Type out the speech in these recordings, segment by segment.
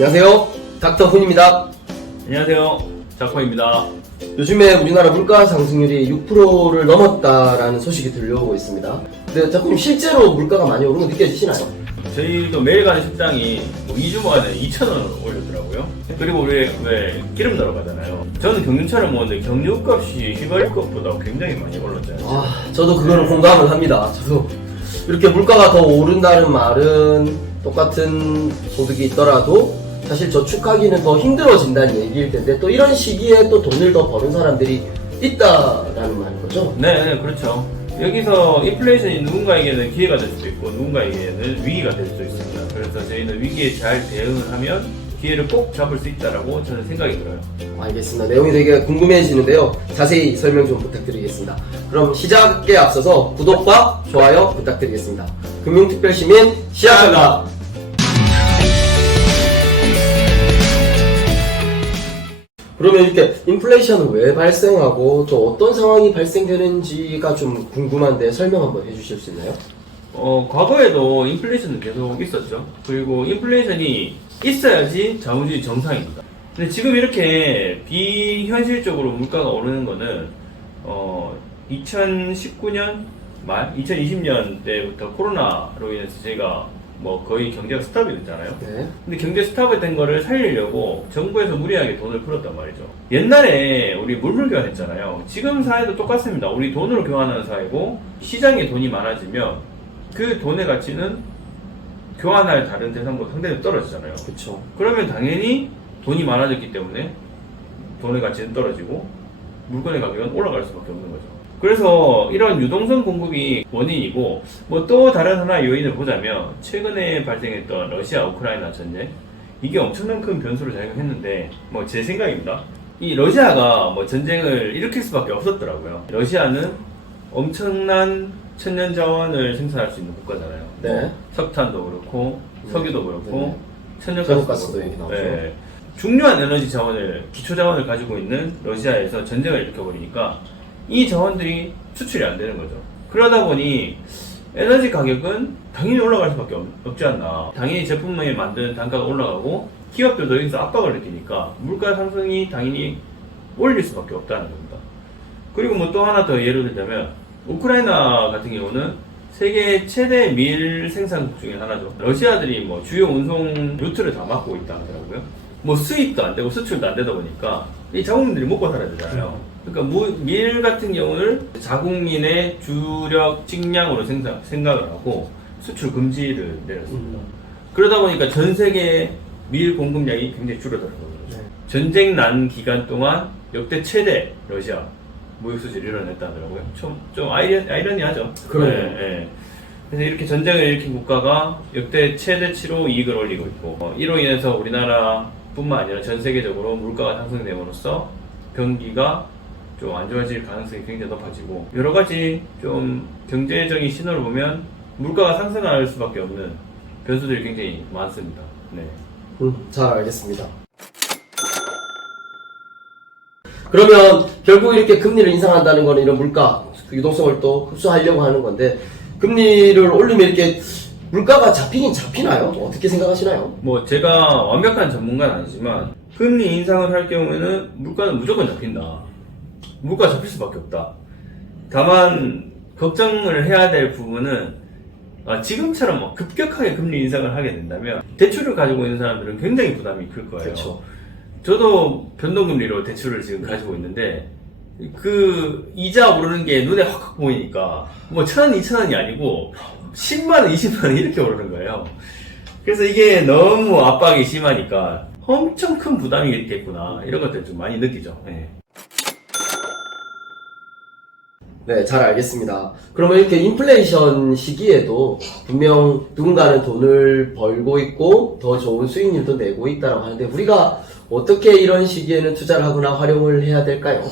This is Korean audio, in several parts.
안녕하세요. 닥터 훈입니다. 안녕하세요. 자코입니다. 요즘에 우리나라 물가 상승률이 6%를 넘었다라는 소식이 들려오고 있습니다. 근데 자꾸님 실제로 물가가 많이 오른 거 느껴지시나요? 저희도 매일 가는 식당이 2주 만에 2,000원을 올렸더라고요. 그리고 우리 왜 기름 넣으러 가잖아요. 저는 경유차를 모았는데 경유값이 휘발유값보다 굉장히 많이 올랐잖아요. 저도 그거는 공감을 합니다. 저도 이렇게 물가가 더 오른다는 말은 똑같은 소득이 있더라도 사실 저축하기는 더 힘들어진다는 얘기일 텐데 또 이런 시기에 또 돈을 더 버는 사람들이 있다라는 말인 거죠? 네, 그렇죠. 여기서 인플레이션이 누군가에게는 기회가 될 수도 있고 누군가에게는 위기가 될 수도 있습니다. 그래서 저희는 위기에 잘 대응을 하면 기회를 꼭 잡을 수 있다라고 저는 생각이 들어요. 알겠습니다. 내용이 되게 궁금해지는데요. 자세히 설명 좀 부탁드리겠습니다. 그럼 시작에 앞서서 구독과 좋아요 부탁드리겠습니다. 금융특별시민 시작합니다. 그러면 이렇게 인플레이션은 왜 발생하고 또 어떤 상황이 발생되는지가 좀 궁금한데 설명 한번 해주실 수 있나요? 과거에도 인플레이션은 계속 있었죠. 그리고 인플레이션이 있어야지 자본주의 정상입니다. 근데 지금 이렇게 비현실적으로 물가가 오르는 거는 2019년 말, 2020년 때부터 코로나로 인해서 저희가 뭐 거의 경제가 스탑이 됐잖아요. 네. 근데 경제 스탑이 된 거를 살리려고 정부에서 무리하게 돈을 풀었단 말이죠. 옛날에 우리 물물 교환했잖아요. 지금 사회도 똑같습니다. 우리 돈으로 교환하는 사회고 시장에 돈이 많아지면 그 돈의 가치는 교환할 다른 대상보다 상대적으로 떨어지잖아요. 그렇죠. 그러면 당연히 돈이 많아졌기 때문에 돈의 가치는 떨어지고 물건의 가격은 올라갈 수밖에 없는 거죠. 그래서 이런 유동성 공급이 원인이고 뭐 또 다른 하나의 요인을 보자면 최근에 발생했던 러시아 우크라이나 전쟁 이게 엄청난 큰 변수를 작용했는데 뭐 제 생각입니다. 이 러시아가 뭐 전쟁을 일으킬 수밖에 없었더라고요. 러시아는 엄청난 천연 자원을 생산할 수 있는 국가잖아요. 네. 석탄도 그렇고 석유도 그렇고 천연가스도 천연가스도 얘기 나오죠. 네. 중요한 에너지 자원을 기초 자원을 가지고 있는 러시아에서 전쟁을 일으켜버리니까 이 자원들이 수출이 안 되는 거죠. 그러다 보니 에너지 가격은 당연히 올라갈 수밖에 없지 않나. 당연히 제품에 만든 단가가 올라가고 기업들도 여기서 압박을 느끼니까 물가 상승이 당연히 올릴 수밖에 없다는 겁니다. 그리고 뭐 또 하나 더 예를 들자면 우크라이나 같은 경우는 세계 최대 밀 생산국 중에 하나죠. 러시아들이 뭐 주요 운송 루트를 다 막고 있다 하더라고요. 뭐 수입도 안 되고 수출도 안 되다 보니까 이 자국민들이 먹고 살아야 되잖아요. 그러니까 밀 같은 경우를 자국민의 주력 식량으로 생각을 하고 수출 금지를 내렸습니다. 그러다 보니까 전 세계 밀 공급량이 굉장히 줄어들어요. 전쟁 난 기간 동안 역대 최대 러시아 무역 수지를 이뤄냈다더라고요. 좀 아이러니하죠. 그러네요. 네. 그래서 이렇게 전쟁을 일으킨 국가가 역대 최대치로 이익을 올리고 있고 이로 인해서 우리나라뿐만 아니라 전 세계적으로 물가가 상승됨으로써 경기가 좀 안 좋아질 가능성이 굉장히 높아지고 여러 가지 좀 경제적인 신호를 보면 물가가 상승할 수밖에 없는 변수들이 굉장히 많습니다. 네. 잘 알겠습니다. 그러면 결국 이렇게 금리를 인상한다는 거는 이런 물가 유동성을 또 흡수하려고 하는 건데 금리를 올리면 이렇게 물가가 잡히긴 잡히나요? 어떻게 생각하시나요? 뭐 제가 완벽한 전문가는 아니지만 금리 인상을 할 경우에는 물가는 무조건 잡힌다. 물가 잡힐 수밖에 없다. 다만 걱정을 해야 될 부분은 지금처럼 뭐 급격하게 금리 인상을 하게 된다면 대출을 가지고 있는 사람들은 굉장히 부담이 클 거예요. 그렇죠. 저도 변동금리로 대출을 지금 가지고 있는데 그 이자 오르는 게 눈에 확 보이니까 뭐 1,000원, 2,000원이 아니고 10만원, 20만원 이렇게 오르는 거예요. 그래서 이게 너무 압박이 심하니까 엄청 큰 부담이 있겠구나 이런 것들 좀 많이 느끼죠. 네. 네, 잘 알겠습니다. 그러면 이렇게 인플레이션 시기에도 분명 누군가는 돈을 벌고 있고 더 좋은 수익률도 내고 있다고 하는데 우리가 어떻게 이런 시기에는 투자를 하거나 활용을 해야 될까요?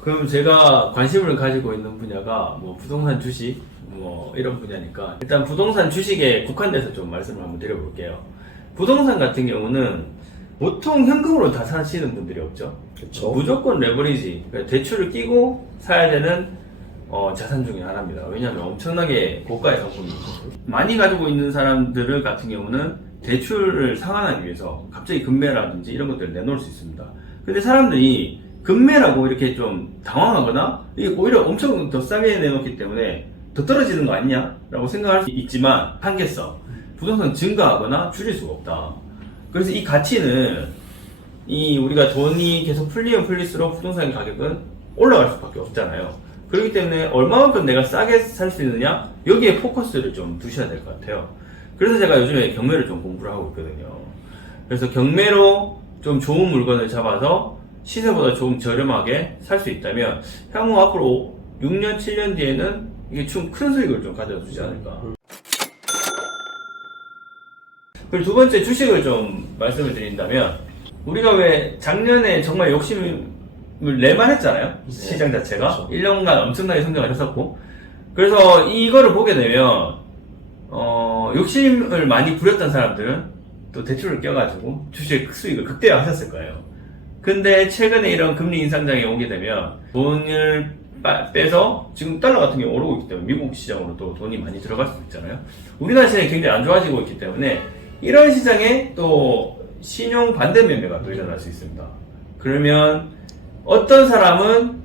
그럼 제가 관심을 가지고 있는 분야가 뭐 부동산 주식 뭐 이런 분야니까 일단 부동산 주식에 국한돼서 좀 말씀을 한번 드려볼게요. 부동산 같은 경우는 보통 현금으로 다 사시는 분들이 없죠. 그렇죠. 무조건 레버리지, 그러니까 대출을 끼고 사야 되는 자산 중에 하나입니다. 왜냐하면 엄청나게 고가의 상품이고 많이 가지고 있는 사람들 같은 경우는 대출을 상환하기 위해서 갑자기 금매라든지 이런 것들을 내놓을 수 있습니다. 근데 사람들이 금매라고 이렇게 좀 당황하거나 이게 오히려 엄청 더 싸게 내놓기 때문에 더 떨어지는 거 아니냐? 라고 생각할 수 있지만 한계성. 부동산 증가하거나 줄일 수가 없다. 그래서 이 가치는 우리가 돈이 계속 풀리면 풀릴수록 부동산 가격은 올라갈 수밖에 없잖아요. 그렇기 때문에 얼마만큼 내가 싸게 살 수 있느냐? 여기에 포커스를 좀 두셔야 될 것 같아요. 그래서 제가 요즘에 경매를 좀 공부를 하고 있거든요. 그래서 경매로 좀 좋은 물건을 잡아서 시세보다 조금 저렴하게 살 수 있다면 향후 앞으로 6년, 7년 뒤에는 이게 좀 큰 수익을 좀 가져다 주지 않을까. 그리고 두 번째 주식을 좀 말씀을 드린다면 우리가 왜 작년에 정말 욕심을 내만 했잖아요. 시장 자체가. 그렇죠. 1년간 엄청나게 성장을 했었고. 그래서 이거를 보게 되면 욕심을 많이 부렸던 사람들은 또 대출을 껴가지고 주식 수익을 극대화하셨을 거예요. 근데 최근에 이런 금리 인상장에 오게 되면 돈을 빼서 지금 달러 같은 게 오르고 있기 때문에 미국 시장으로 또 돈이 많이 들어갈 수 있잖아요. 우리나라 시장이 굉장히 안 좋아지고 있기 때문에 이런 시장에 또 신용 반대 매매가 또 일어날 수 있습니다. 그러면 어떤 사람은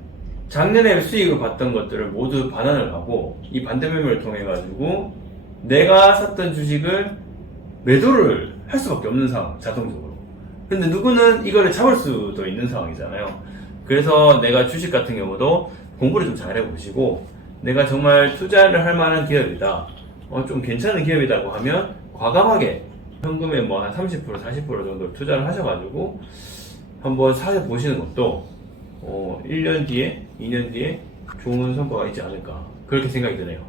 작년에 수익을 봤던 것들을 모두 반환을 하고 이 반대 매매를 통해 가지고 내가 샀던 주식을 매도를 할 수밖에 없는 상황, 자동적으로. 근데 누구는 이거를 잡을 수도 있는 상황이잖아요. 그래서 내가 주식 같은 경우도 공부를 좀 잘해 보시고 내가 정말 투자를 할 만한 기업이다, 좀 괜찮은 기업이라고 하면 과감하게 현금의 뭐 한 30%, 40% 정도 투자를 하셔가지고 한번 사셔보시는 것도 1년 뒤에, 2년 뒤에 좋은 성과가 있지 않을까, 그렇게 생각이 드네요.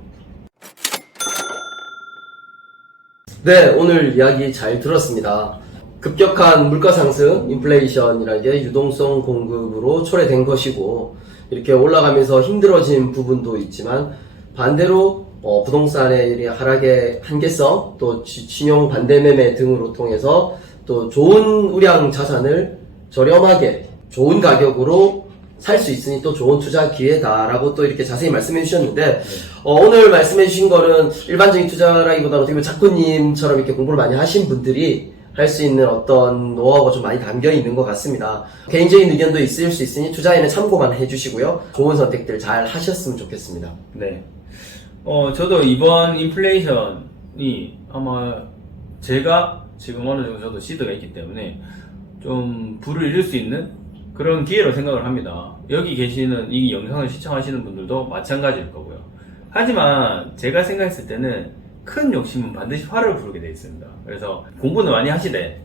네, 오늘 이야기 잘 들었습니다. 급격한 물가 상승, 인플레이션이라는 게 유동성 공급으로 초래된 것이고 이렇게 올라가면서 힘들어진 부분도 있지만 반대로 부동산의 하락의 한계성, 또 신용 반대 매매 등으로 통해서 또 좋은 우량 자산을 저렴하게 좋은 가격으로 살 수 있으니 또 좋은 투자 기회다라고 또 이렇게 자세히 말씀해 주셨는데 오늘 말씀해 주신 거는 일반적인 투자라기보다는 어떻게 보면 작가님처럼 이렇게 공부를 많이 하신 분들이 할 수 있는 어떤 노하우가 좀 많이 담겨 있는 것 같습니다. 개인적인 의견도 있을 수 있으니 투자에는 참고만 해주시고요. 좋은 선택들 잘 하셨으면 좋겠습니다. 네. 저도 이번 인플레이션이 아마 제가 지금 어느 정도 저도 시드가 있기 때문에 좀 부를 잃을 수 있는 그런 기회로 생각을 합니다. 여기 계시는 이 영상을 시청하시는 분들도 마찬가지일 거고요. 하지만 제가 생각했을 때는 큰 욕심은 반드시 화를 부르게 되어 있습니다. 그래서 공부는 많이 하시되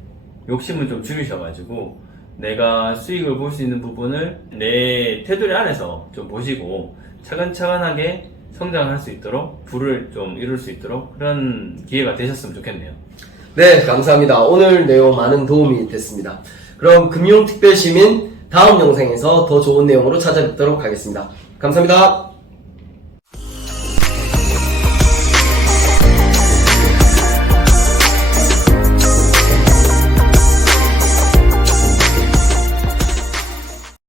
욕심은 좀 줄이셔가지고 내가 수익을 볼 수 있는 부분을 내 테두리 안에서 좀 보시고 차근차근하게 성장할 수 있도록 부를 좀 이룰 수 있도록 그런 기회가 되셨으면 좋겠네요. 네, 감사합니다. 오늘 내용 많은 도움이 됐습니다. 그럼 금융특별시민 다음 영상에서 더 좋은 내용으로 찾아뵙도록 하겠습니다. 감사합니다.